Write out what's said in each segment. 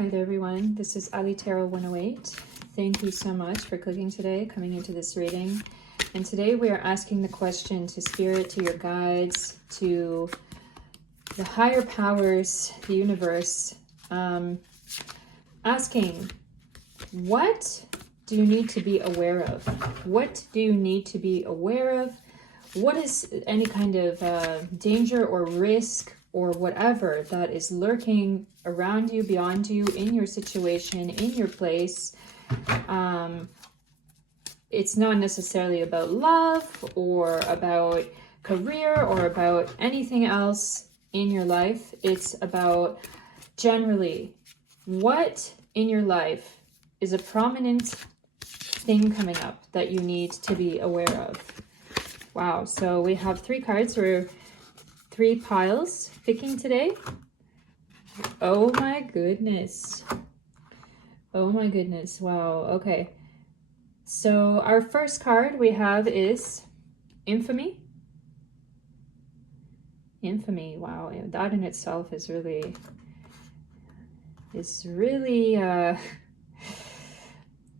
Hi there everyone, this is Allie Tarot 108. Thank you so much for clicking today, coming into this reading. And today we are asking the question to Spirit, to your guides, to the higher powers, the universe, asking, what do you need to be aware of? What do you need to be aware of? What is any kind of danger or risk or whatever that is lurking around you, beyond you, in your situation, in your place? It's not necessarily about love or about career or about anything else in your life. It's about generally what in your life is a prominent thing coming up that you need to be aware of. Wow, so we have 3 cards. We're 3 piles picking today. Oh my goodness. Oh my goodness. Wow. Okay. So our first card we have is Infamy. Infamy. Wow. That in itself is really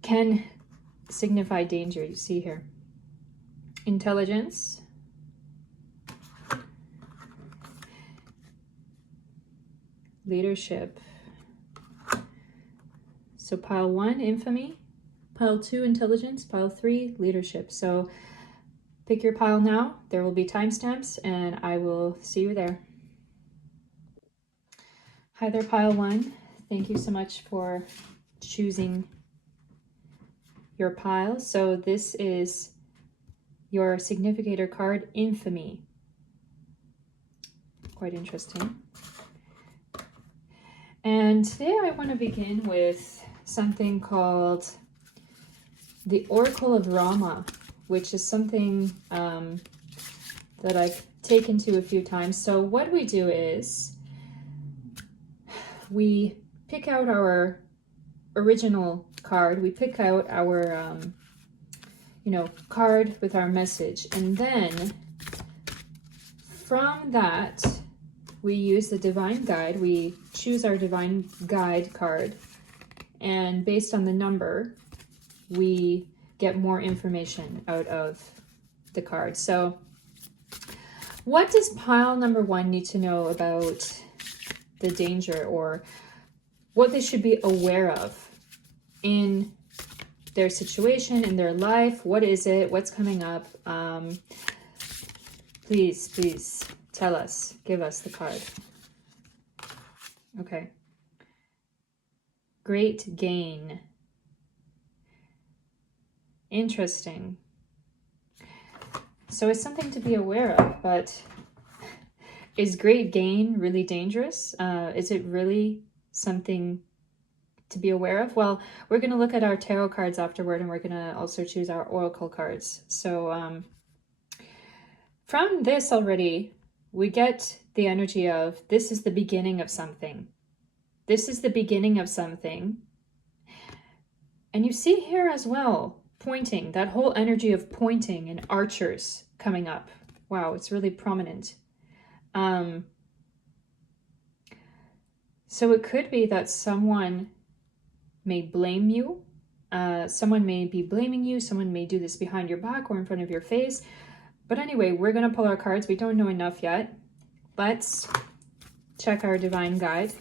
can signify danger. You see here. Intelligence. Leadership. So pile 1, infamy. Pile 2, intelligence. Pile 3, leadership. So pick your pile now. There will be timestamps and I will see you there. Hi there, pile 1. Thank you so much for choosing your pile. So this is your significator card, Infamy. Quite interesting. And today I want to begin with something called the Oracle of Rama, which is something that I've taken to a few times. So what we do is we pick out our original card. We pick out our card with our message, and then from that we use the divine guide. We choose our divine guide card, and based on the number we get more information out of the card. So what does pile number 1 need to know about the danger, or what they should be aware of in their situation, in their life? What is it? What's coming up? Please tell us. Give us the card. Okay. Great gain. Interesting. So it's something to be aware of, but is great gain really dangerous? Is it really something to be aware of? Well, we're going to look at our tarot cards afterward, and we're going to also choose our oracle cards. So from this already, we get the energy of this is the beginning of something. This is the beginning of something. And you see here as well, pointing, that whole energy of pointing and archers coming up. Wow, it's really prominent. So it could be that someone may blame you. Someone may be blaming you. Someone may do this behind your back or in front of your face. But anyway, we're going to pull our cards. We don't know enough yet. Let's check our divine guide.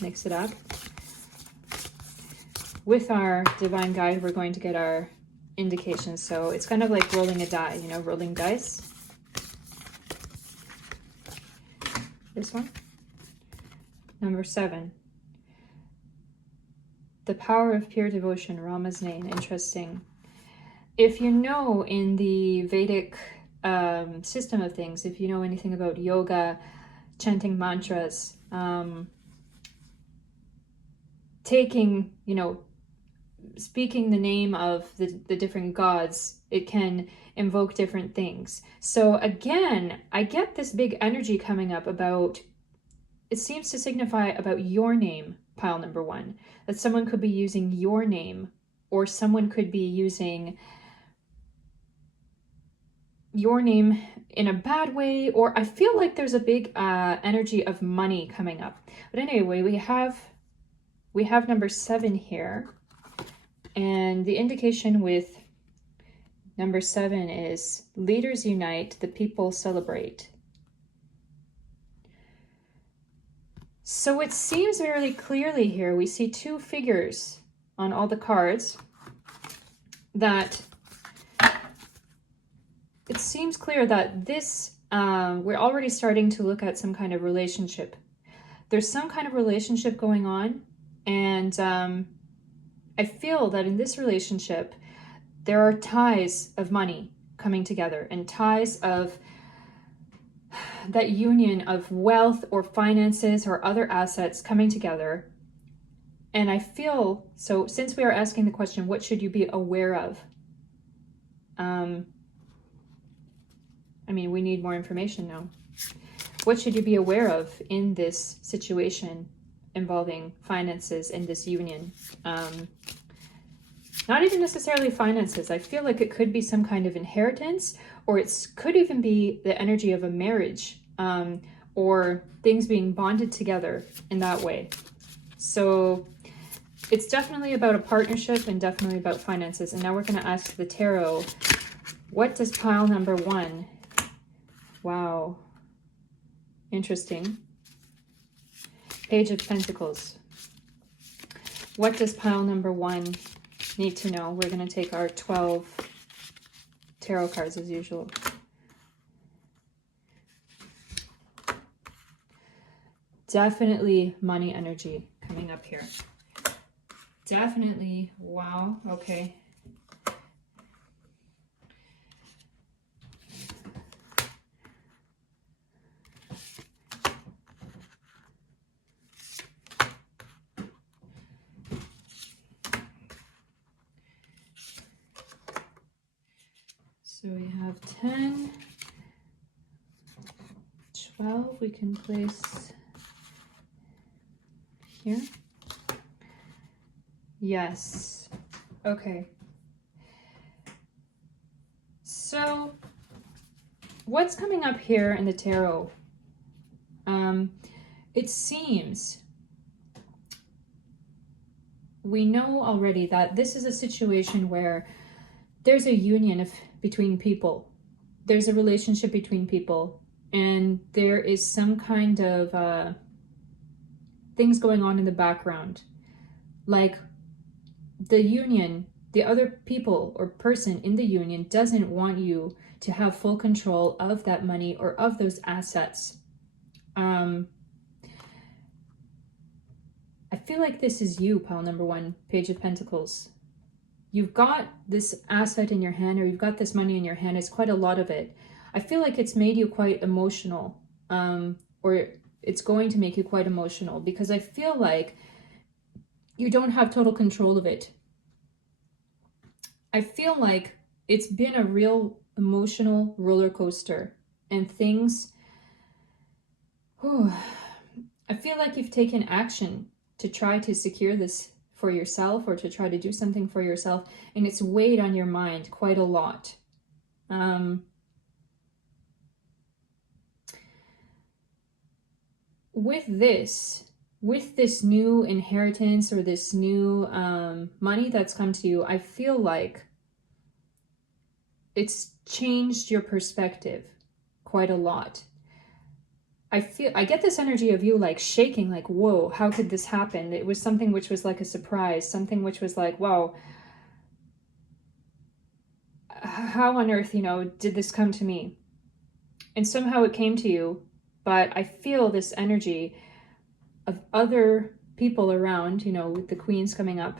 Mix it up. With our divine guide, we're going to get our indications. So it's kind of like rolling a die, rolling dice. This one. Number 7. The power of pure devotion, Rama's name. Interesting. If you know in the Vedic system of things, if you know anything about yoga, chanting mantras, taking, speaking the name of the different gods, it can invoke different things. So again, I get this big energy coming up about, it seems to signify about your name, pile number 1, that someone could be using your name, or someone could be using your name in a bad way, or I feel like there's a big energy of money coming up. But anyway, we have we have number 7 here. And the indication with number 7 is leaders unite, the people celebrate. So it seems very clearly here, we see 2 figures on all the cards, that it seems clear that this, we're already starting to look at some kind of relationship. There's some kind of relationship going on, and I feel that in this relationship, there are ties of money coming together, and ties of that union of wealth or finances or other assets coming together. And I feel, so since we are asking the question, what should you be aware of? I mean, we need more information now. What should you be aware of in this situation involving finances in this union? Not even necessarily finances. I feel like it could be some kind of inheritance, or it could even be the energy of a marriage, or things being bonded together in that way. So it's definitely about a partnership and definitely about finances. And now we're going to ask the tarot, what does pile number 1? Wow. Interesting. Page of Pentacles. What does pile number 1 need to know? We're going to take our 12 tarot cards as usual. Definitely money energy coming up here. Definitely. Wow. Okay. So we have 10, 12, we can place here. Yes. Okay. So what's coming up here in the tarot? It seems we know already that this is a situation where there's a union between people. There's a relationship between people, and there is some kind of things going on in the background. Like the union, the other people or person in the union doesn't want you to have full control of that money or of those assets. I feel like this is you, pile number 1, Page of Pentacles. You've got this asset in your hand, or you've got this money in your hand. It's quite a lot of it. I feel like it's made you quite emotional, or it's going to make you quite emotional, because I feel like you don't have total control of it. I feel like it's been a real emotional roller coaster, and things, I feel like you've taken action to try to secure this for yourself, or to try to do something for yourself, and it's weighed on your mind quite a lot. With this new inheritance, or this new money that's come to you, I feel like it's changed your perspective quite a lot. I get this energy of you like shaking, like, whoa, how could this happen? It was something which was like a surprise, something which was like, wow, how on earth, did this come to me? And somehow it came to you, but I feel this energy of other people around, with the queens coming up.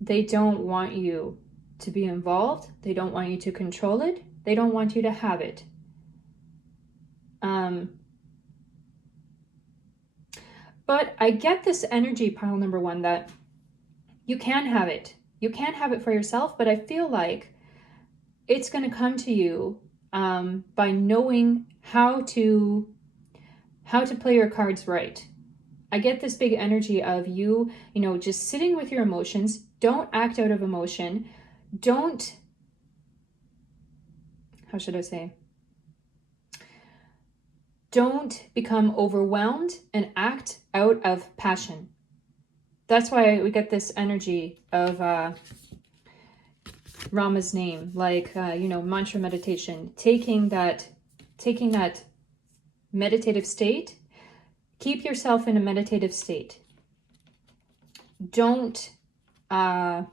They don't want you to be involved. They don't want you to control it. They don't want you to have it. But I get this energy, pile number 1, that you can have it. You can have it for yourself, but I feel like it's going to come to you by knowing how to play your cards right. I get this big energy of you, just sitting with your emotions. Don't act out of emotion. Don't, how should I say? Don't become overwhelmed and act out of passion. That's why we get this energy of Rama's name, like, you know, mantra meditation, taking that meditative state. Keep yourself in a meditative state. Don't get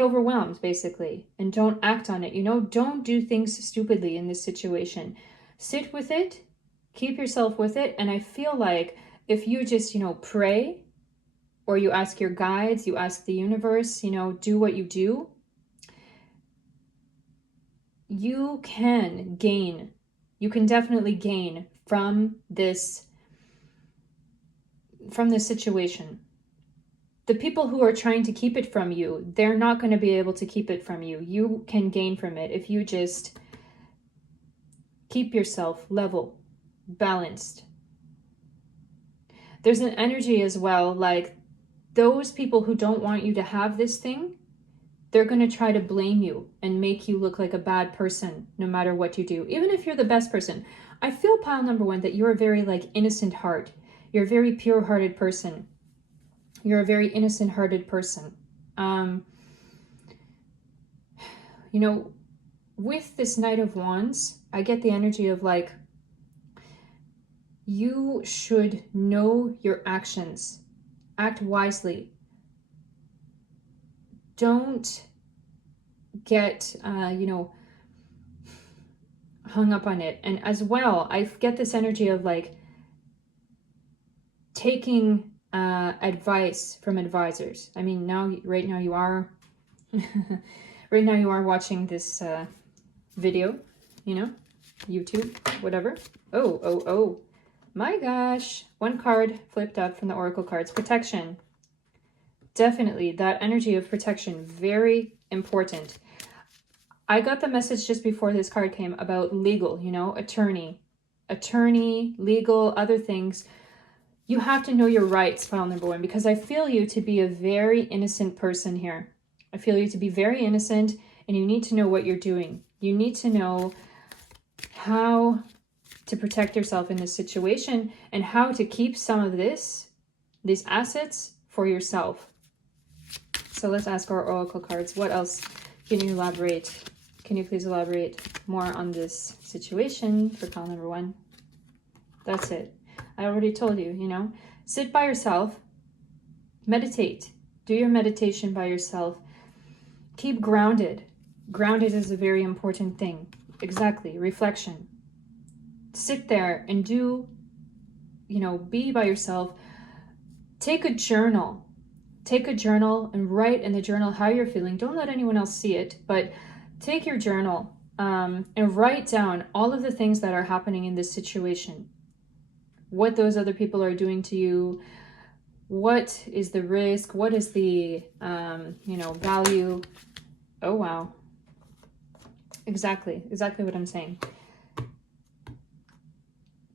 overwhelmed, basically, and don't act on it. You know, don't do things stupidly in this situation. Sit with it, keep yourself with it. And I feel like if you just, you know, pray, or you ask your guides, you ask the universe, you know, do what you do, you can gain. You can definitely gain from this situation. The people who are trying to keep it from you, they're not going to be able to keep it from you. You can gain from it if you just keep yourself level, balanced. There's an energy as well, like those people who don't want you to have this thing, they're going to try to blame you and make you look like a bad person no matter what you do, even if you're the best person. I feel, pile number one, that you're a very like innocent heart. You're a very pure-hearted person. You're a very innocent-hearted person. You know, with this Knight of Wands, I get the energy of like, you should know your actions. Act wisely. Don't get, you know, hung up on it. And as well, I get this energy of like taking advice from advisors. I mean, right now you are watching this video, you know, YouTube, whatever. Oh, my gosh. One card flipped up from the Oracle cards. Protection. Definitely that energy of protection, very important. I got the message just before this card came about legal, you know, attorney, legal, other things. You have to know your rights, pile number one, because I feel you to be a very innocent person here. I feel you to be very innocent, and you need to know what you're doing. You need to know how to protect yourself in this situation and how to keep some of these assets for yourself. So let's ask our Oracle cards. What else can you elaborate? Can you please elaborate more on this situation for pile number one? That's it. I already told you, you know, sit by yourself, meditate, do your meditation by yourself, keep grounded. Grounded is a very important thing. Exactly. Reflection. Sit there and do, you know, be by yourself. Take a journal. Take a journal and write in the journal how you're feeling. Don't let anyone else see it, but take your journal and write down all of the things that are happening in this situation. What those other people are doing to you. What is the risk? What is the, you know, value? Oh, wow. Exactly what I'm saying.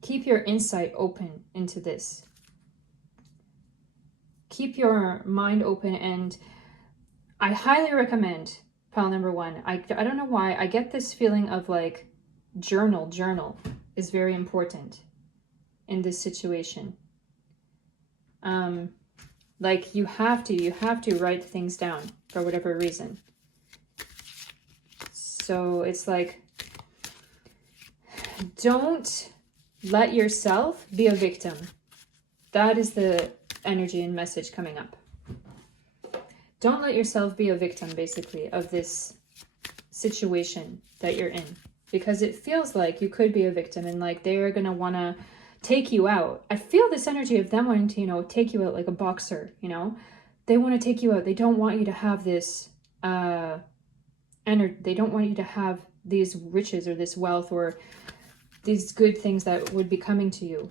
Keep your insight open into this. Keep your mind open, and I highly recommend pile number one. I don't know why. I get this feeling of like journal is very important in this situation. Like you have to write things down for whatever reason. So it's like, don't let yourself be a victim. That is the energy and message coming up. Don't let yourself be a victim, basically, of this situation that you're in, because it feels like you could be a victim and like they're gonna want to take you out. I feel this energy of them wanting to, you know, take you out like a boxer, you know. They want to take you out. They don't want you to have this energy. They don't want you to have these riches or this wealth or these good things that would be coming to you.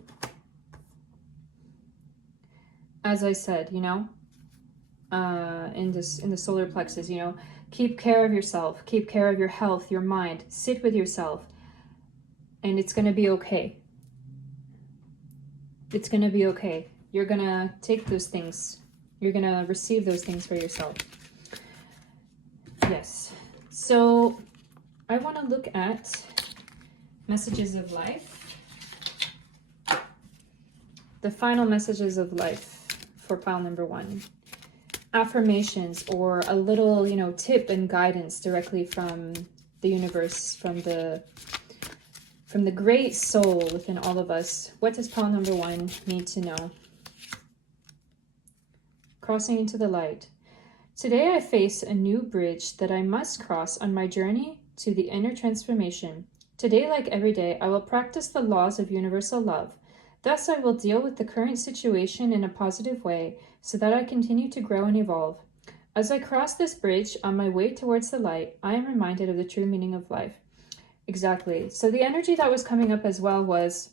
As I said, you know, in the solar plexus, you know, keep care of yourself, keep care of your health, your mind, sit with yourself, and it's going to be okay. It's going to be okay. You're going to take those things. You're going to receive those things for yourself. Yes. So I want to look at messages of life the final messages of life for pile number 1. Affirmations or a little, you know, tip and guidance directly from the universe, from the great soul within all of us. What does pile number 1 need to know? Crossing into the light. Today I face a new bridge that I must cross on my journey to the inner transformation. Today, like every day, I will practice the laws of universal love. Thus, I will deal with the current situation in a positive way so that I continue to grow and evolve. As I cross this bridge on my way towards the light, I am reminded of the true meaning of life. Exactly. So the energy that was coming up as well was,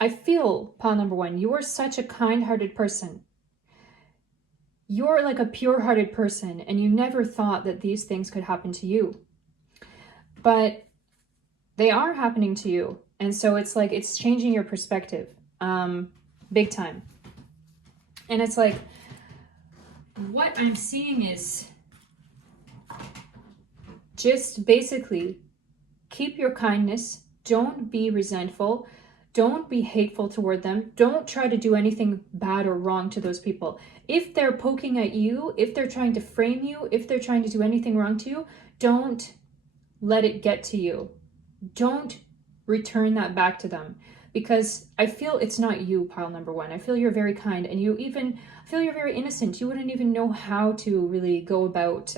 I feel, pile number 1, you are such a kind-hearted person. You're like a pure-hearted person, and you never thought that these things could happen to you. But they are happening to you. And so it's like, it's changing your perspective, big time. And it's like, what I'm seeing is just basically keep your kindness. Don't be resentful. Don't be hateful toward them. Don't try to do anything bad or wrong to those people. If they're poking at you, if they're trying to frame you, if they're trying to do anything wrong to you, don't let it get to you. Don't return that back to them, because I feel it's not you, pile number 1. I feel you're very kind, and you even feel you're very innocent. You wouldn't even know how to really go about,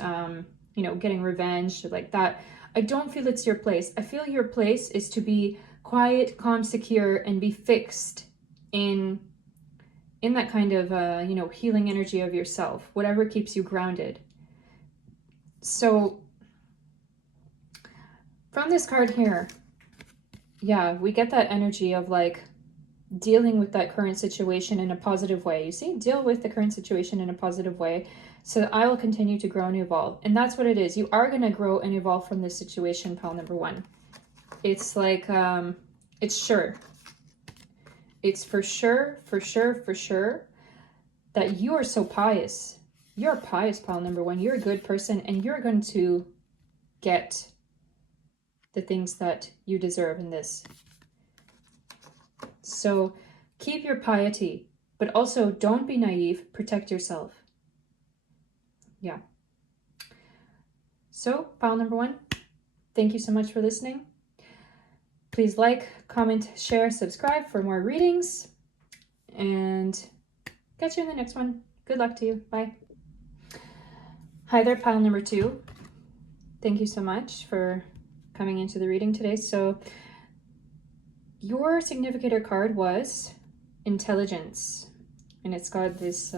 you know, getting revenge like that. I don't feel it's your place. I feel your place is to be quiet, calm, secure, and be fixed in that kind of, you know, healing energy of yourself, whatever keeps you grounded. So from this card here, yeah, we get that energy of like dealing with that current situation in a positive way. You see, deal with the current situation in a positive way so that I will continue to grow and evolve. And that's what it is. You are going to grow and evolve from this situation, pile number 1. It's like, it's sure. It's for sure that you are so pious. You're pious, pile number 1. You're a good person, and you're going to get the things that you deserve in this. So keep your piety, but also don't be naive. Protect yourself. Yeah. So pile number 1, thank you so much for listening. Please like, comment, share, subscribe for more readings, and catch you in the next one. Good luck to you. Bye. Hi there, pile number 2. Thank you so much for coming into the reading today. So your significator card was intelligence, and it's got this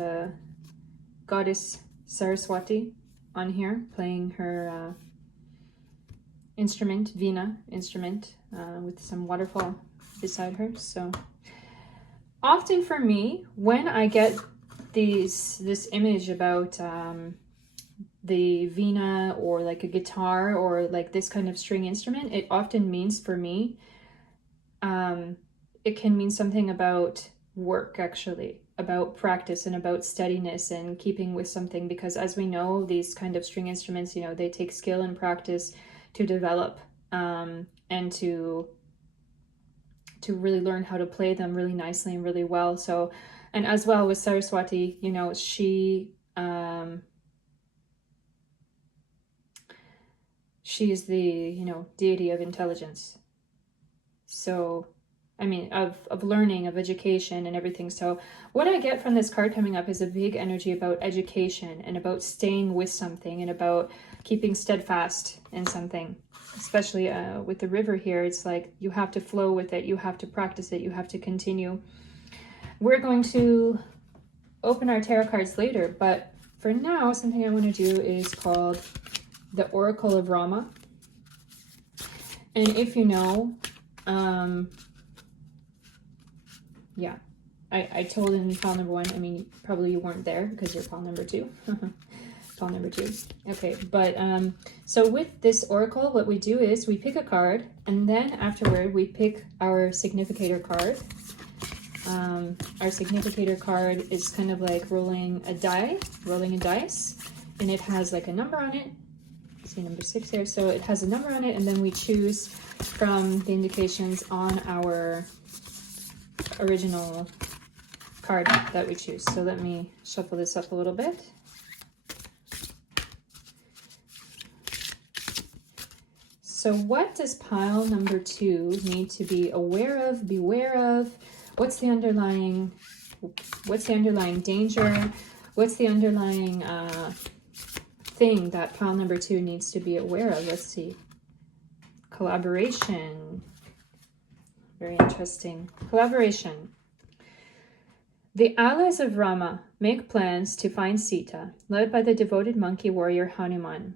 goddess Saraswati on here playing her instrument, Veena instrument, with some waterfall beside her. So often for me, when I get this image about the Veena or like a guitar or like this kind of string instrument, it often means for me, it can mean something about work, actually, about practice and about steadiness and keeping with something, because as we know, these kind of string instruments, you know, they take skill and practice to develop, and to really learn how to play them really nicely and really well. So, and as well with Saraswati, you know, she is the, you know, deity of intelligence. So, I mean, of learning, of education and everything. So what I get from this card coming up is a big energy about education and about staying with something and about keeping steadfast in something. Especially with the river here, it's like you have to flow with it, you have to practice it, you have to continue. We're going to open our tarot cards later, but for now, something I want to do is called the Oracle of Rama. And if you know, yeah, I told in pile number 1, I mean, probably you weren't there because you're pile number 2. Pile number 2. Okay, but so with this oracle, what we do is we pick a card, and then afterward we pick our significator card. Our significator card is kind of like rolling a dice, and it has like a number on it. See number 6 here. So it has a number on it, and then we choose from the indications on our original card that we choose. So let me shuffle this up a little bit. So what does pile number 2 need to be aware of, beware of? What's the underlying danger? What's the underlying thing that pile number 2 needs to be aware of? Let's see. Collaboration. Very interesting. Collaboration. The allies of Rama make plans to find Sita, led by the devoted monkey warrior Hanuman.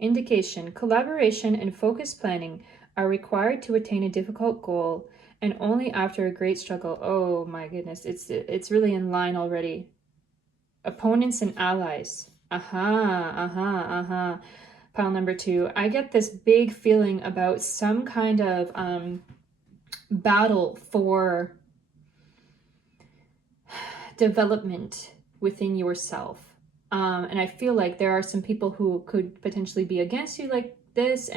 Indication: collaboration and focused planning are required to attain a difficult goal, and only after a great struggle. Oh my goodness, it's really in line already. Opponents and allies. Pile number 2. I get this big feeling about some kind of battle for development within yourself. And I feel like there are some people who could potentially be against you like this,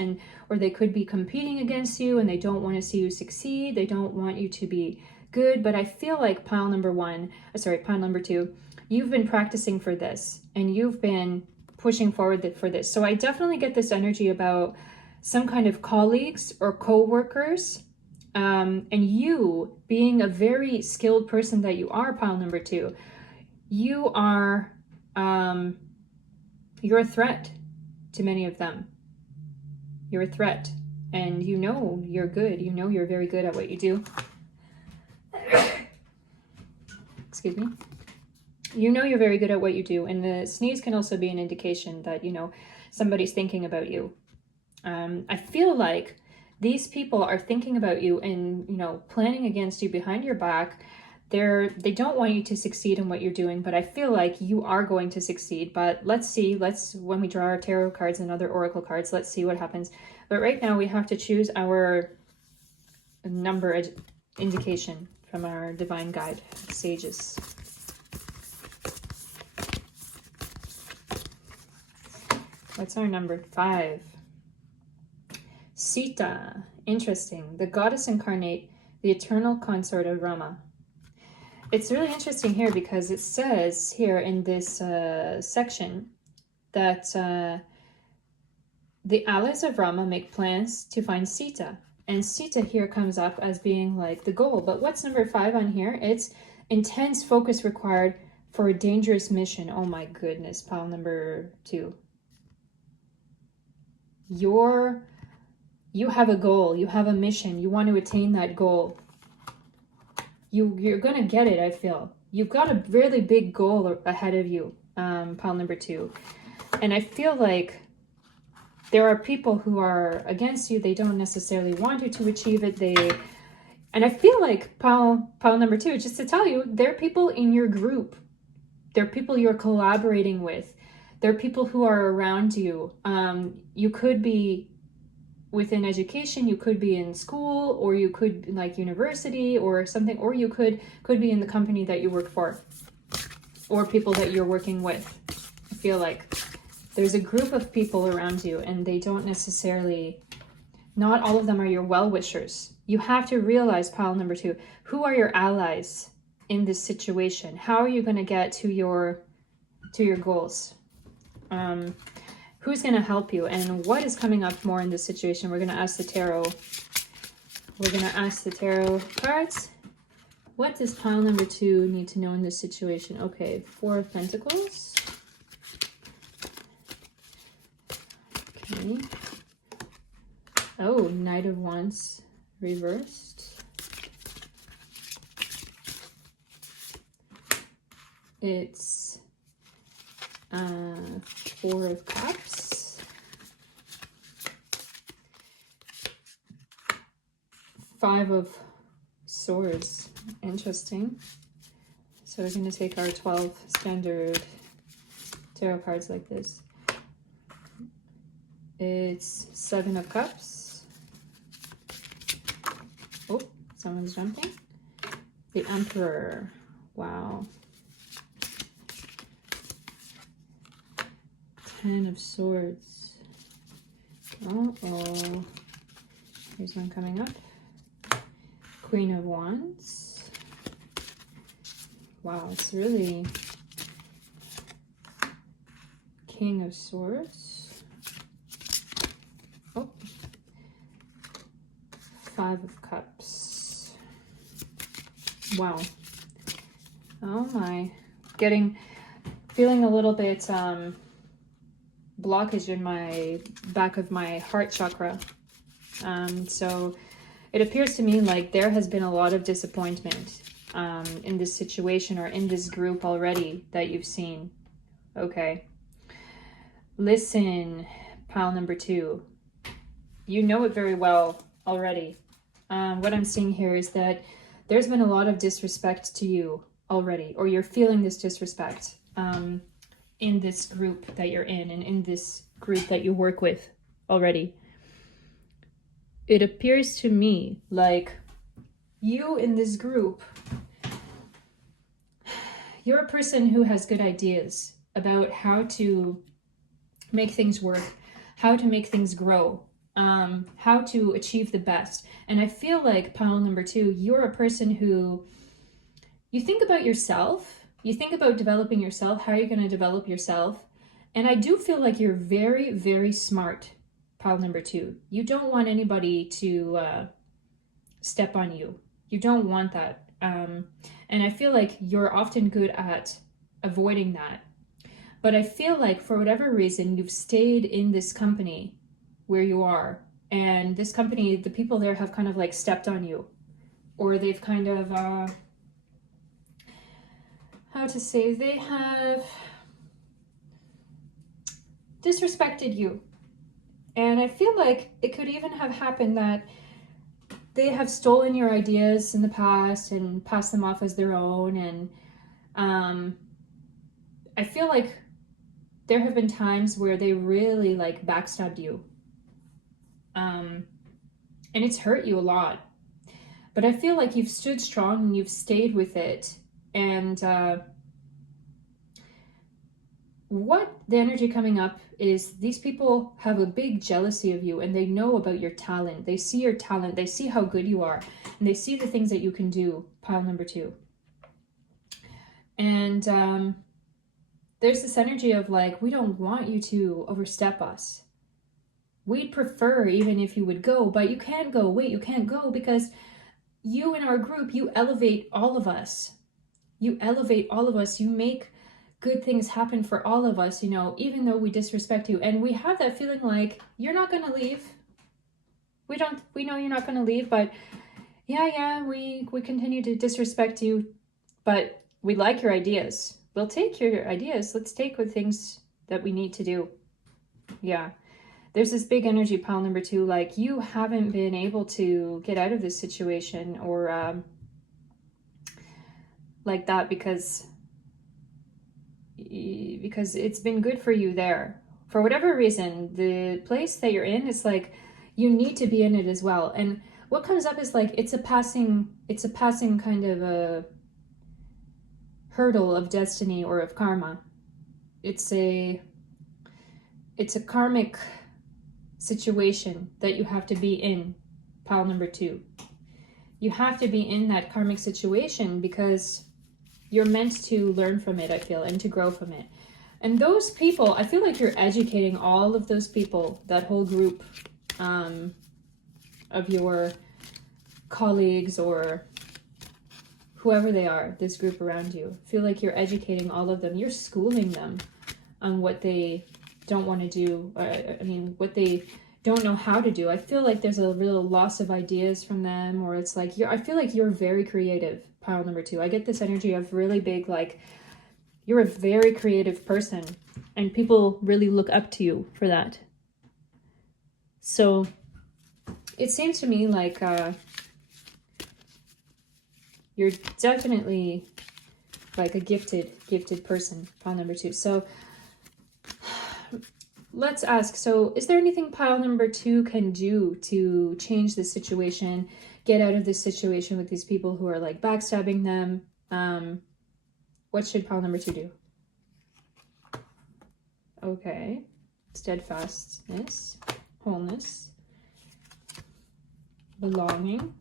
or they could be competing against you and they don't want to see you succeed. They don't want you to be good. But I feel like pile number 2, you've been practicing for this and you've been pushing forward for this. So I definitely get this energy about some kind of colleagues or co-workers, and you being a very skilled person that you are, pile number 2. You are you're a threat to many of them. You're a threat, and you know you're good. You know you're very good at what you do. Excuse me. You know you're very good at what you do, and the sneeze can also be an indication that, you know, somebody's thinking about you. I feel like these people are thinking about you and, you know, planning against you behind your back. They don't want you to succeed in what you're doing, but I feel like you are going to succeed. But let's see, when we draw our tarot cards and other oracle cards, let's see what happens. But right now we have to choose our number indication from our divine guide, sages. What's our number? 5. Sita. Interesting. The goddess incarnate, the eternal consort of Rama. It's really interesting here because it says here in this section that the allies of Rama make plans to find Sita. And Sita here comes up as being like the goal. But what's number 5 on here? It's intense focus required for a dangerous mission. Oh my goodness, pile number 2. You have a goal, you have a mission, you want to attain that goal. You're gonna get it, I feel. You've got a really big goal ahead of you, pile number 2. And I feel like there are people who are against you. They don't necessarily want you to achieve it. And I feel like pile number 2, just to tell you, there are people in your group. There are people you're collaborating with. There are people who are around you. You could be within education, you could be in school, or you could be like university or something, or you could be in the company that you work for, or people that you're working with. I feel like there's a group of people around you, and they don't necessarily, not all of them are your well-wishers. You have to realize, pile number 2, who are your allies in this situation? How are you going to get to your goals? Who's going to help you, and what is coming up more in this situation? We're going to ask the tarot. We're going to ask the tarot cards. What does pile number 2 need to know in this situation? Okay, 4 of Pentacles. Okay. Oh, Knight of Wands reversed. It's 4 of Cups. 5 of Swords. Interesting. So we're going to take our 12 standard tarot cards like this. It's 7 of Cups. Oh, someone's jumping. The Emperor. Wow. 10 of Swords. Uh-oh. Here's one coming up. Queen of Wands. Wow, it's really King of Swords. Oh, Five of Cups. Wow. Oh my. Feeling a little bit blockage in my back of my heart chakra. So it appears to me like there has been a lot of disappointment in this situation or in this group already that you've seen. Okay. Listen, pile number 2. You know it very well already. What I'm seeing here is that there's been a lot of disrespect to you already, or you're feeling this disrespect in this group that you're in and in this group that you work with already. It appears to me like you in this group, you're a person who has good ideas about how to make things work, how to make things grow, how to achieve the best. And I feel like pile number 2, you're a person who, you think about yourself, you think about developing yourself, how you're going to develop yourself. And I do feel like you're very, very smart, pile number 2. You don't want anybody to step on you. You don't want that. And I feel like you're often good at avoiding that. But I feel like for whatever reason, you've stayed in this company where you are. And this company, the people there have kind of like stepped on you. Or they've kind of, they have disrespected you. And I feel like it could even have happened that they have stolen your ideas in the past and passed them off as their own. And I feel like there have been times where they really like backstabbed you. And it's hurt you a lot. But I feel like you've stood strong and you've stayed with it. And what the energy coming up is these people have a big jealousy of you and they know about your talent. They see your talent. They see how good you are. And they see the things that you can do, pile number 2. And there's this energy of like, we don't want you to overstep us. We'd prefer even if you would go, but you can't go. Wait, you can't go because you in our group, you elevate all of us. You elevate all of us. You make good things happen for all of us, you know, even though we disrespect you. And we have that feeling like you're not going to leave. We know you're not going to leave, but we continue to disrespect you, but we like your ideas. We'll take your ideas. Let's take with things that we need to do. Yeah. There's this big energy, pile number 2, like you haven't been able to get out of this situation or like that because it's been good for you there. For whatever reason, the place that you're in is like, you need to be in it as well. And what comes up is like, it's a passing kind of a hurdle of destiny or of karma. It's a karmic situation that you have to be in, pile number 2. You have to be in that karmic situation because you're meant to learn from it, I feel, and to grow from it. And those people, I feel like you're educating all of those people, that whole group of your colleagues or whoever they are, this group around you. I feel like you're educating all of them. You're schooling them on what they don't want to do. What they don't know how to do. I feel like there's a real loss of ideas from them, or it's like, I feel like you're very creative, pile number 2. I get this energy of really big, like, you're a very creative person, and people really look up to you for that. So it seems to me like you're definitely like a gifted person, pile number 2. So let's ask, so is there anything pile number 2 can do to change this situation, get out of this situation with these people who are like backstabbing them? What should pile number 2 do? Okay. Steadfastness, wholeness, belonging,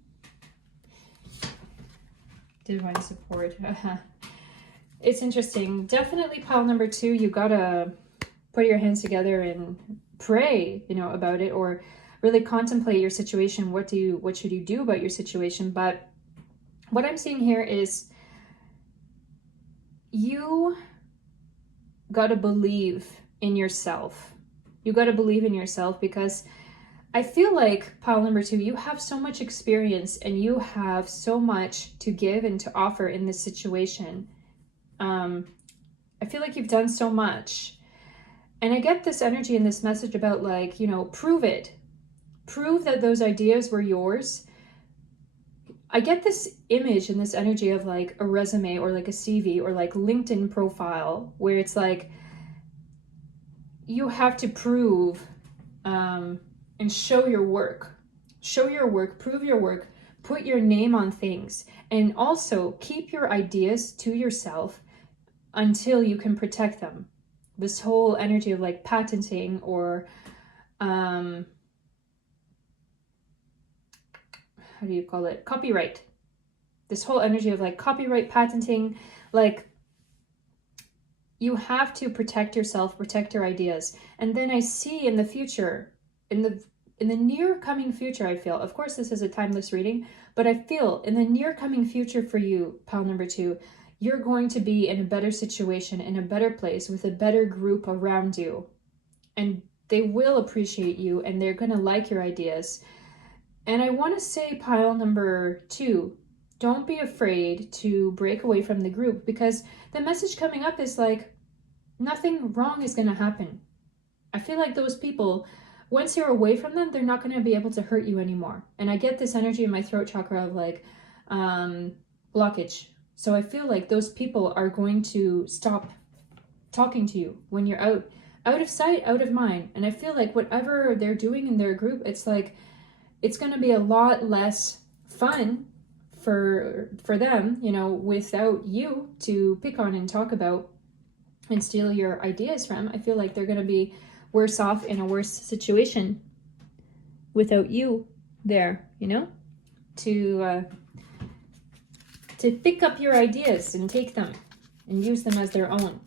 divine support. It's interesting. Definitely pile number 2, you gotta put your hands together and pray, you know, about it, or really contemplate your situation. What should you do about your situation? But what I'm seeing here is you gotta believe in yourself. You gotta believe in yourself, because I feel like pile number 2, you have so much experience and you have so much to give and to offer in this situation. I feel like you've done so much. And I get this energy in this message about, like, you know, prove it. Prove that those ideas were yours. I get this image and this energy of like a resume or like a CV or like LinkedIn profile, where it's like you have to prove and show your work. Show your work, prove your work, put your name on things, and also keep your ideas to yourself until you can protect them. This whole energy of like patenting or how do you call it? Copyright. This whole energy of like copyright, patenting, like you have to protect yourself, protect your ideas. And then I see in the future, in the near coming future, I feel, of course this is a timeless reading, but I feel in the near coming future for you, pile number 2, you're going to be in a better situation, in a better place, with a better group around you. And they will appreciate you and they're going to like your ideas. And I want to say, pile number 2, don't be afraid to break away from the group, because the message coming up is like, nothing wrong is going to happen. I feel like those people, once you're away from them, they're not going to be able to hurt you anymore. And I get this energy in my throat chakra of like blockage. So I feel like those people are going to stop talking to you when you're out of sight, out of mind. And I feel like whatever they're doing in their group, it's like, it's going to be a lot less fun for them, you know, without you to pick on and talk about and steal your ideas from. I feel like they're going to be worse off in a worse situation without you there, you know, to pick up your ideas and take them and use them as their own.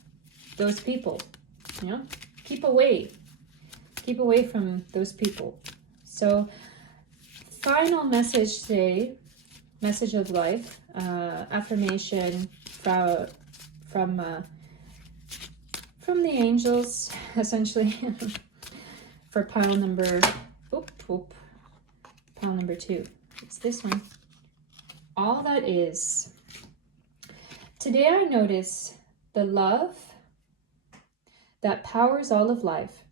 Those people, you know, keep away from those people. So final message today, message of life, affirmation from the angels, essentially, for pile number 2. It's this one. All that is. Today I notice the love that powers all of life.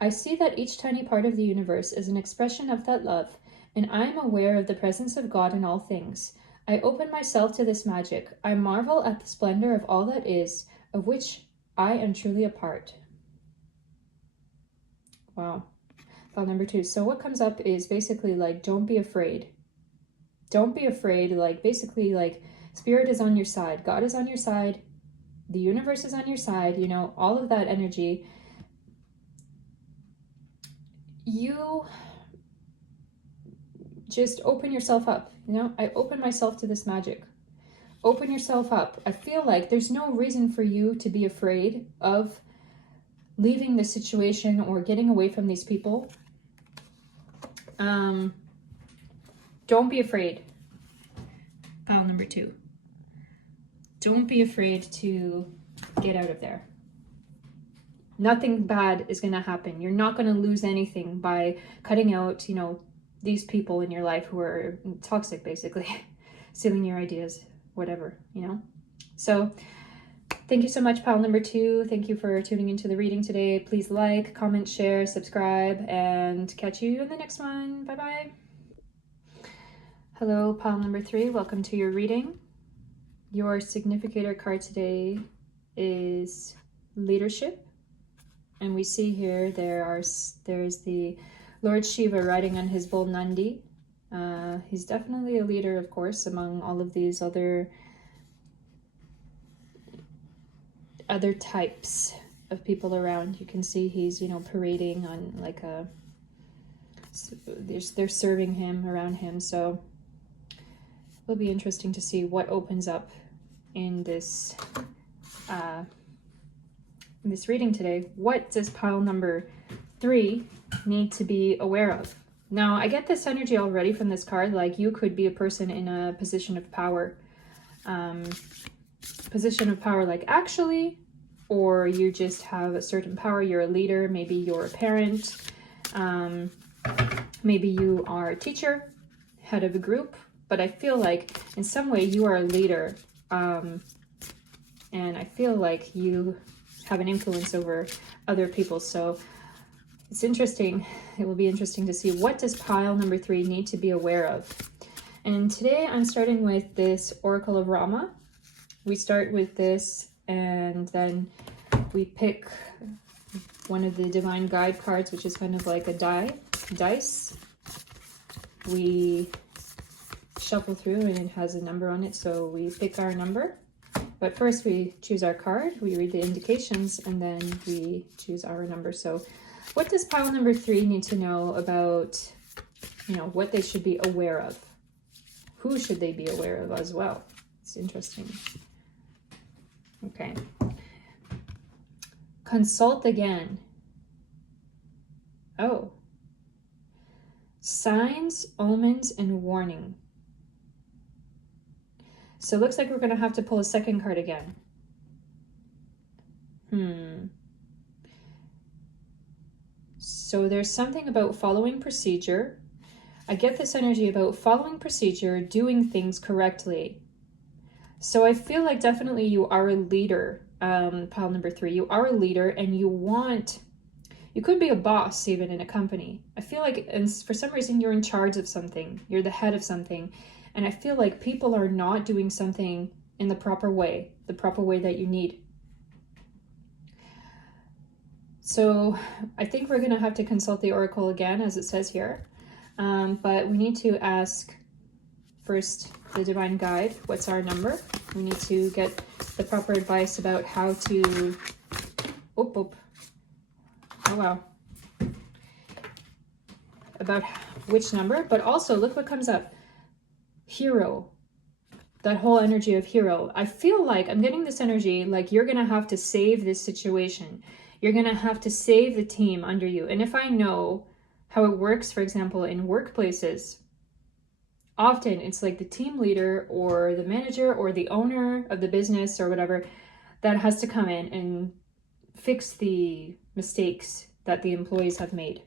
I see that each tiny part of the universe is an expression of that love, and I am aware of the presence of God in all things. I open myself to this magic. I marvel at the splendor of all that is, of which I am truly a part. Wow. File number 2. So what comes up is basically like, don't be afraid. Don't be afraid. Like, basically, like, spirit is on your side. God is on your side. The universe is on your side. You know, all of that energy. You just open yourself up. You know, I open myself to this magic. Open yourself up. I feel like there's no reason for you to be afraid of leaving the situation or getting away from these people. Don't be afraid. Pile number 2. Don't be afraid to get out of there. Nothing bad is going to happen. You're not going to lose anything by cutting out, you know, these people in your life who are toxic, basically, stealing your ideas, whatever, you know. So thank you so much, pile number 2. Thank you for tuning into the reading today. Please like, comment, share, subscribe, and catch you in the next one. Bye-bye. Hello, pile number 3. Welcome to your reading. Your significator card today is leadership. And we see here there's the Lord Shiva riding on his bull Nandi. He's definitely a leader, of course, among all of these other types of people around. You can see he's, you know, parading on like a, they're serving him around him. So it'll be interesting to see what opens up in this in this reading today, what does pile number 3 need to be aware of? Now, I get this energy already from this card, like you could be a person in a position of power. Position of power like actually, or you just have a certain power, you're a leader, maybe you're a parent, maybe you are a teacher, head of a group, but I feel like in some way you are a leader, and I feel like you have an influence over other people. So it's interesting. It will be interesting to see, what does pile number 3 need to be aware of? And today I'm starting with this Oracle of Rama. We start with this and then we pick one of the Divine Guide cards, which is kind of like a dice. We shuffle through and it has a number on it, so we pick our number. But first we choose our card, we read the indications, and then we choose our number. So what does pile number 3 need to know about, what they should be aware of? Who should they be aware of as well? It's interesting. Okay. Consult again. Oh. Signs, omens, and warning. So it looks like we're going to have to pull a second card again. So there's something about following procedure. I get this energy about following procedure, doing things correctly. So I feel like definitely you are a leader, pile number 3. You are a leader and you could be a boss even in a company. I feel like, and for some reason, you're in charge of something. You're the head of something. And I feel like people are not doing something in the proper way that you need. So I think we're going to have to consult the Oracle again, as it says here. But we need to ask first the Divine Guide, what's our number? We need to get the proper advice about how to... Oh, wow. About which number, but also look what comes up. Hero. That whole energy of hero. I feel like I'm getting this energy like you're going to have to save this situation. You're going to have to save the team under you. And if I know how it works, for example, in workplaces, often it's like the team leader or the manager or the owner of the business or whatever that has to come in and fix the mistakes that the employees have made.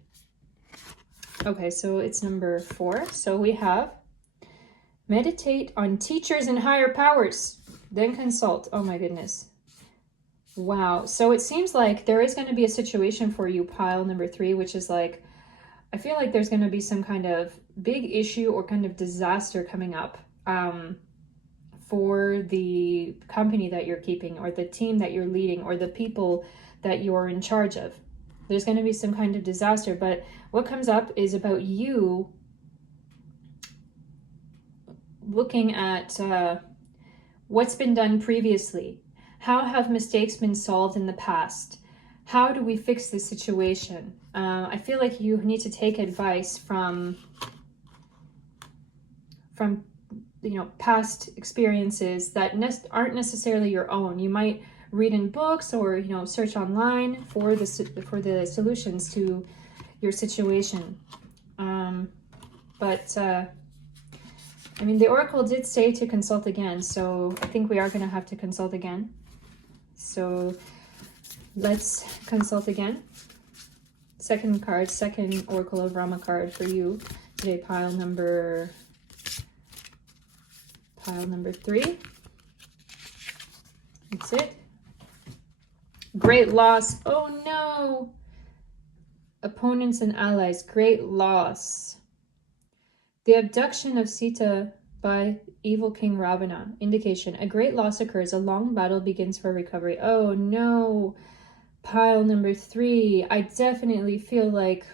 Okay, so it's number 4. So we have meditate on teachers and higher powers, then consult. Oh my goodness. Wow. So it seems like there is going to be a situation for you, pile number 3, which is like, I feel like there's going to be some kind of big issue or kind of disaster coming up for the company that you're keeping or the team that you're leading or the people that you're in charge of. There's going to be some kind of disaster, but what comes up is about you looking at what's been done previously. How have mistakes been solved in the past? How do we fix this situation? I feel like you need to take advice from past experiences that aren't necessarily your own. You might read in books or search online for the solutions to your situation. I mean, the Oracle did say to consult again, so I think we are going to have to consult again. So let's consult again. Second card, second Oracle of Rama card for you today, pile number 3. That's it. Great loss. Oh no. Opponents and allies. Great loss. The abduction of Sita by evil King Ravana. Indication. A great loss occurs. A long battle begins for recovery. Oh no. Pile number 3. I definitely feel like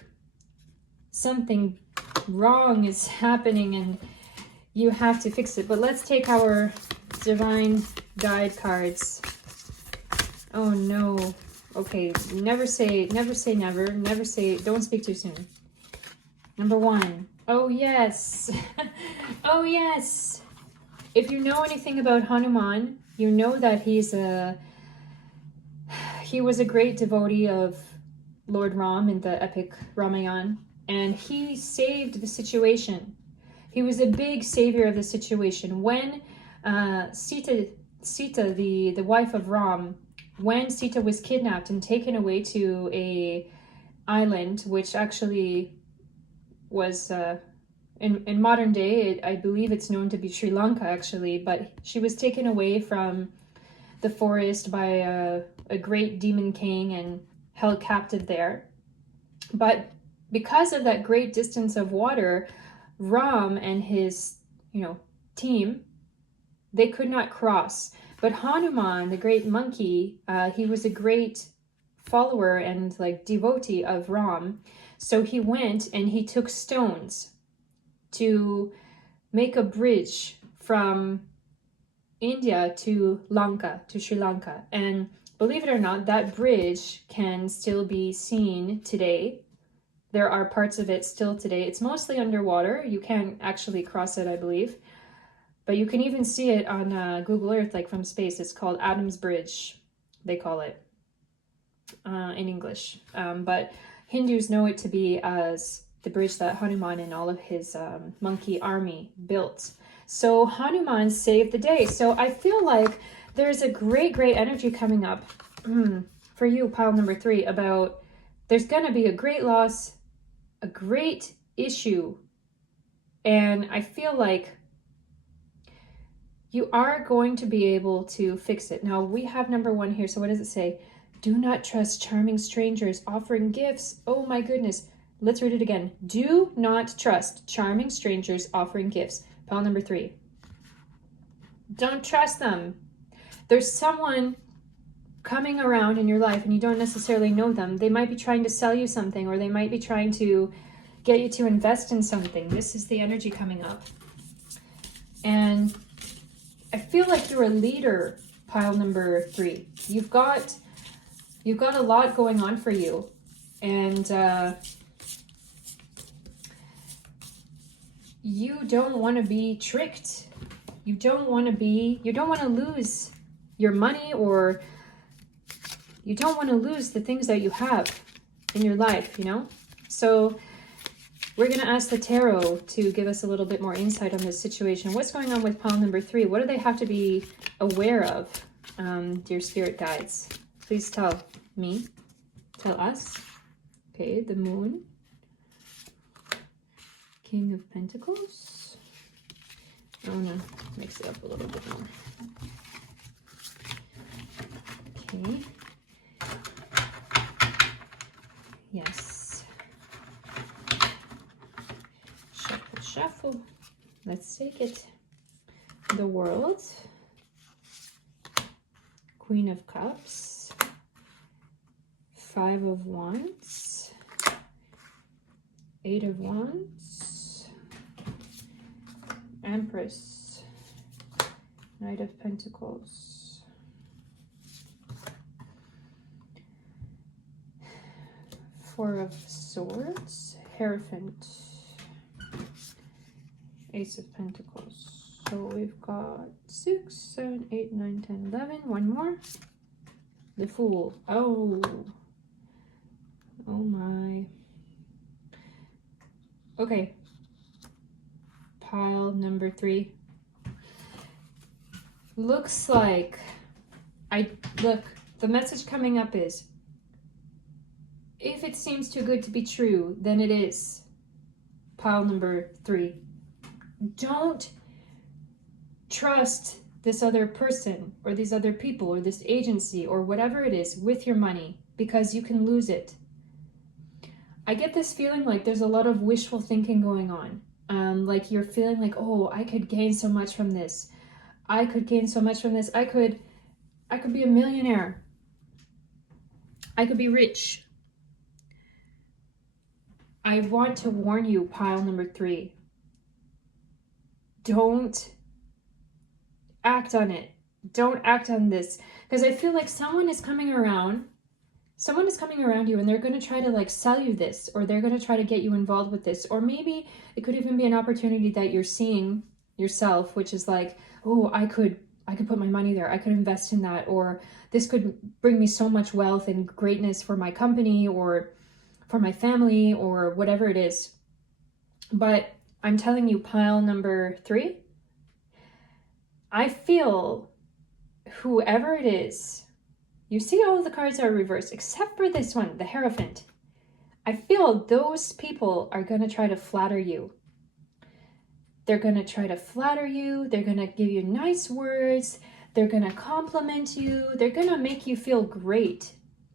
something wrong is happening and you have to fix it. But let's take our Divine Guide cards. Oh no. Okay, never say never. Never say, don't speak too soon. Number 1. Oh yes. Oh yes. If you know anything about Hanuman, you know that he's a he was a great devotee of Lord Ram in the epic Ramayana, and he saved the situation. He was a big savior of the situation. When Sita, the wife of Ram, when Sita was kidnapped and taken away to a island, which actually was in modern day, I believe it's known to be Sri Lanka actually, but she was taken away from the forest by a great demon king and held captive there. But because of that great distance of water, Ram and his, team, they could not cross. But Hanuman, the great monkey, he was a great follower and like devotee of Ram. So he went and he took stones to make a bridge from India to Lanka, to Sri Lanka. And believe it or not, that bridge can still be seen today. There are parts of it still today. It's mostly underwater. You can't actually cross it, I believe. But you can even see it on Google Earth, like from space. It's called Adam's Bridge, they call it in English. But Hindus know it to be as the bridge that Hanuman and all of his monkey army built. So Hanuman saved the day. So I feel like there's a great energy coming up for you, pile number 3, about there's going to be a great loss, a great issue. And I feel like you are going to be able to fix it. Now we have number 1 here. So what does it say? Do not trust charming strangers offering gifts. Oh my goodness. Let's read it again. Do not trust charming strangers offering gifts. Pile number 3. Don't trust them. There's someone coming around in your life and you don't necessarily know them. They might be trying to sell you something, or they might be trying to get you to invest in something. This is the energy coming up. And I feel like you're a leader, pile number 3. You've got a lot going on for you. And you don't want to be tricked. You don't want to lose your money, or you don't want to lose the things that you have in your life, So we're going to ask the tarot to give us a little bit more insight on this situation. What's going on with pile number 3? What do they have to be aware of, dear spirit guides? Please tell me, tell us. Okay, the moon, King of Pentacles. I want to mix it up a little bit more. Okay. Yes. Shuffle, shuffle. Let's take it. The World. Queen of Cups. 5 of Wands. 8 of Wands. Empress. Knight of Pentacles. 4 of Swords. Hierophant. Ace of Pentacles. So we've got 6, 7, 8, 9, 10, 11. One more. The Fool. Oh my. Okay. Pile number 3. Looks like the message coming up is, if it seems too good to be true, then it is. Pile number 3. Don't trust this other person or these other people or this agency or whatever it is with your money, because you can lose it. I get this feeling like there's a lot of wishful thinking going on. Like you're feeling like, oh, I could gain so much from this. I could gain so much from this. I could be a millionaire. I could be rich. I want to warn you, pile number 3. Don't act on it. Don't act on this. Because I feel like someone is coming around you and they're going to try to like sell you this, or they're going to try to get you involved with this. Or maybe it could even be an opportunity that you're seeing yourself, which is like, oh, I could I could put my money there. I could invest in that, or this could bring me so much wealth and greatness for my company or for my family or whatever it is. But I'm telling you, pile number 3, I feel whoever it is, you see all the cards are reversed except for this one, the Hierophant. I feel those people are going to try to flatter you. They're going to try to flatter you. They're going to give you nice words. They're going to compliment you. They're going to make you feel great.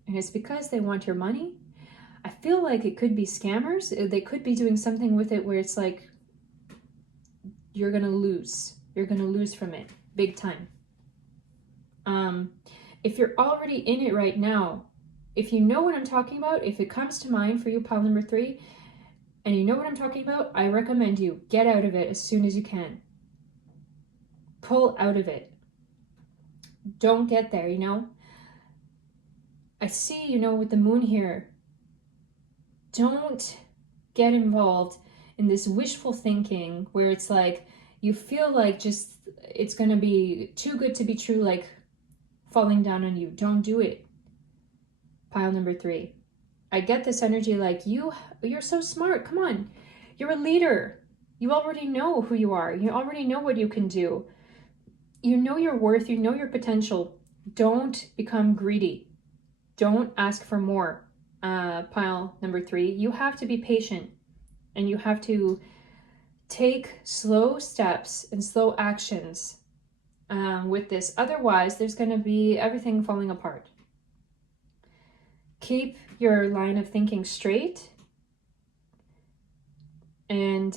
And it's because they want your money. I feel like it could be scammers. They could be doing something with it where it's like, you're going to lose. You're going to lose from it big time. If you're already in it right now, if you know what I'm talking about, if it comes to mind for you, pile number 3, and you know what I'm talking about, I recommend you get out of it as soon as you can. Pull out of it. Don't get there, you know? I see, you know, with the moon here, don't get involved in this wishful thinking where it's like, you feel like just, it's going to be too good to be true, like falling down on you. Don't do it. Pile number 3. I get this energy like, you're so smart. Come on. You're a leader. You already know who you are. You already know what you can do. You know your worth. You know your potential. Don't become greedy. Don't ask for more. Pile number 3. You have to be patient, and you have to take slow steps and slow actions with this. Otherwise, there's going to be everything falling apart. Keep your line of thinking straight, and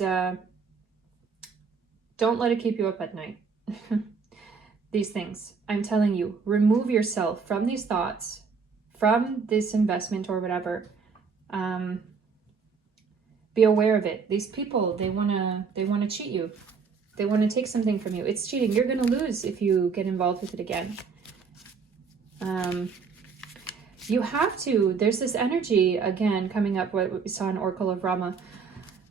don't let it keep you up at night. These things, I'm telling you, remove yourself from these thoughts, from this investment or whatever. Be aware of it. These people, they wanna cheat you. They want to take something from you. It's cheating. You're gonna lose if you get involved with it again. You have to, there's this energy, again, coming up, what we saw in Oracle of Rama.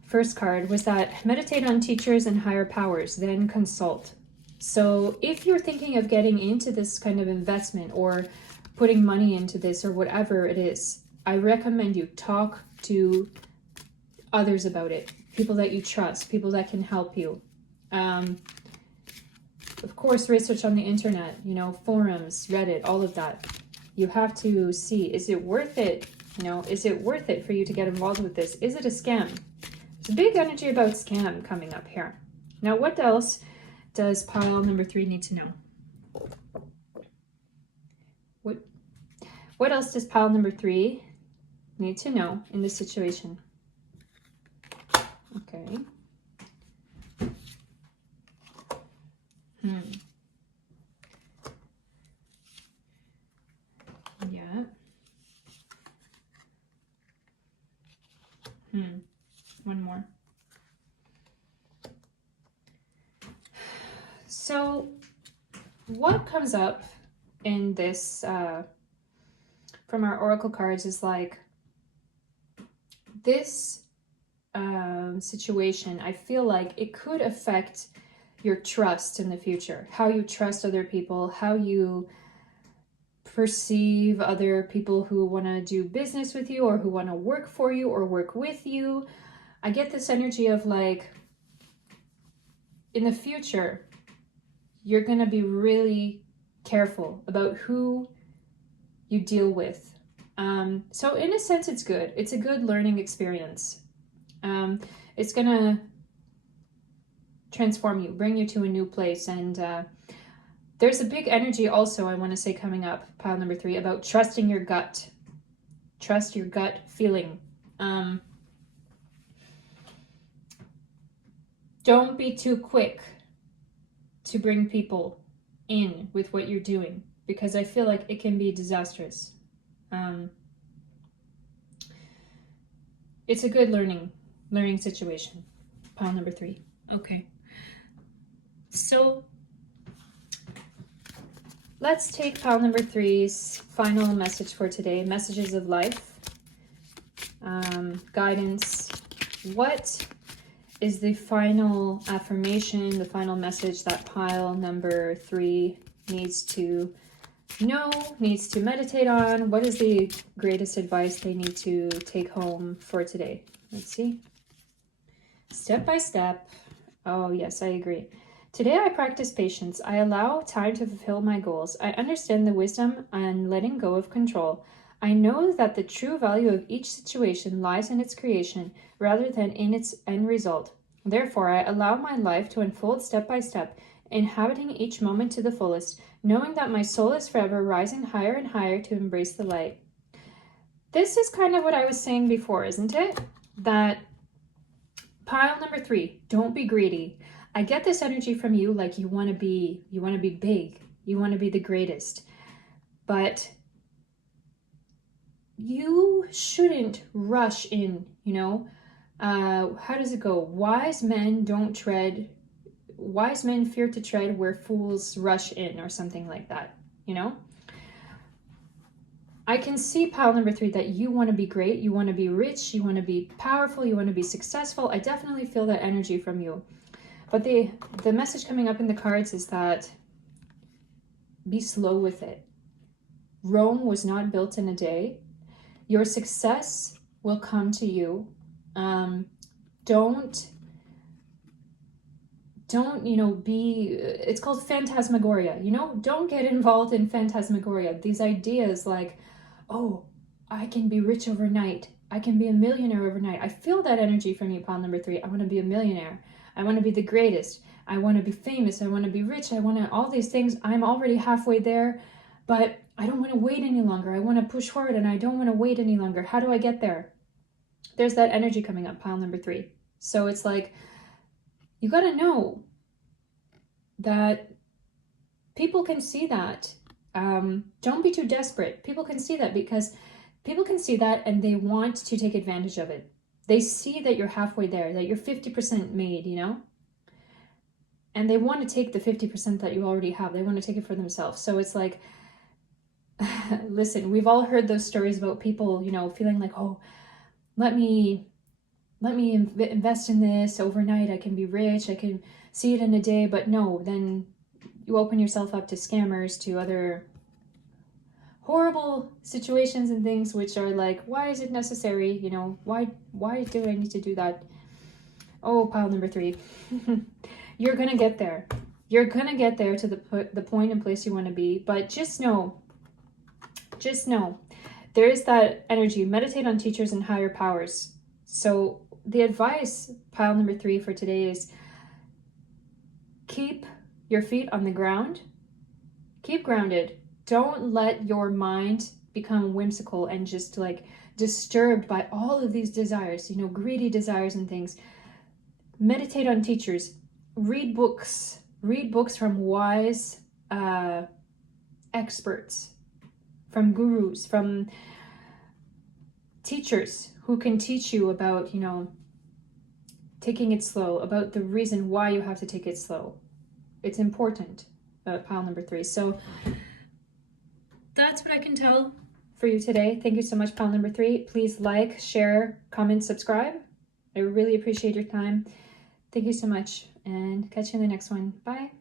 First card was that meditate on teachers and higher powers, then consult. So if you're thinking of getting into this kind of investment or putting money into this or whatever it is, I recommend you talk to others about it. People that you trust, people that can help you. Of course, research on the internet, you know, forums, Reddit, all of that. You have to see, is it worth it? You know, is it worth it for you to get involved with this? Is it a scam? There's a big energy about scam coming up here. Now, what else does pile number 3 need to know? What else does pile number 3 need to know in this situation? Okay. Yeah. One more. So what comes up in this from our oracle cards is like this situation, I feel like it could affect your trust in the future, how you trust other people, how you perceive other people who want to do business with you or who want to work for you or work with you. I get this energy of like, in the future, you're going to be really careful about who you deal with. So in a sense, it's good. It's a good learning experience. It's going to transform you, bring you to a new place. And there's a big energy also, I want to say, coming up, pile number 3, about trusting your gut. Trust your gut feeling. Don't be too quick to bring people in with what you're doing, because I feel like it can be disastrous. It's a good learning situation. Pile number 3. Okay. So let's take pile number 3's final message for today. Messages of life, guidance. What is the final affirmation, the final message that pile number 3 needs to know, needs to meditate on? What is the greatest advice they need to take home for today? Let's see. Step by step. Oh, yes, I agree. Today I practice patience. I allow time to fulfill my goals. I understand the wisdom and letting go of control. I know that the true value of each situation lies in its creation rather than in its end result. Therefore, I allow my life to unfold step by step, inhabiting each moment to the fullest, knowing that my soul is forever rising higher and higher to embrace the light. This is kind of what I was saying before, isn't it? That pile number 3, don't be greedy. I get this energy from you, like you want to be big, you want to be the greatest, but you shouldn't rush in, you know. How does it go? Wise men fear to tread where fools rush in, or something like that, you know. I can see pile number 3 that you want to be great, you want to be rich, you want to be powerful, you want to be successful. I definitely feel that energy from you. But the message coming up in the cards is that be slow with it. Rome was not built in a day. Your success will come to you. Don't, you know, it's called phantasmagoria, you know? Don't get involved in phantasmagoria. These ideas like, oh, I can be rich overnight. I can be a millionaire overnight. I feel that energy from you, pile number 3. I want to be a millionaire. I want to be the greatest. I want to be famous. I want to be rich. I want to, all these things. I'm already halfway there, but I don't want to wait any longer. I want to push forward and I don't want to wait any longer. How do I get there? There's that energy coming up, pile number 3. So it's like, you got to know that people can see that. Don't be too desperate. People can see that, because people can see that and they want to take advantage of it. They see that you're halfway there, that you're 50% made, you know? And they want to take the 50% that you already have. They want to take it for themselves. So it's like, listen, we've all heard those stories about people, you know, feeling like, oh, let me invest in this overnight. I can be rich. I can see it in a day. But no, then you open yourself up to scammers, to other horrible situations and things, which are like, why is it necessary? You know, why do I need to do that? Oh, pile number 3. You're going to get there. You're going to get there to the point and place you want to be. But just know, there is that energy. Meditate on teachers and higher powers. So the advice, pile number 3 for today is keep your feet on the ground. Keep grounded. Don't let your mind become whimsical and just like disturbed by all of these desires, you know, greedy desires and things. Meditate on teachers. Read books. Read books from wise experts, from gurus, from teachers who can teach you about, you know, taking it slow, about the reason why you have to take it slow. It's important, pile number 3. So that's what I can tell for you today. Thank you so much, pile number 3. Please like, share, comment, subscribe. I really appreciate your time. Thank you so much, and catch you in the next one. Bye.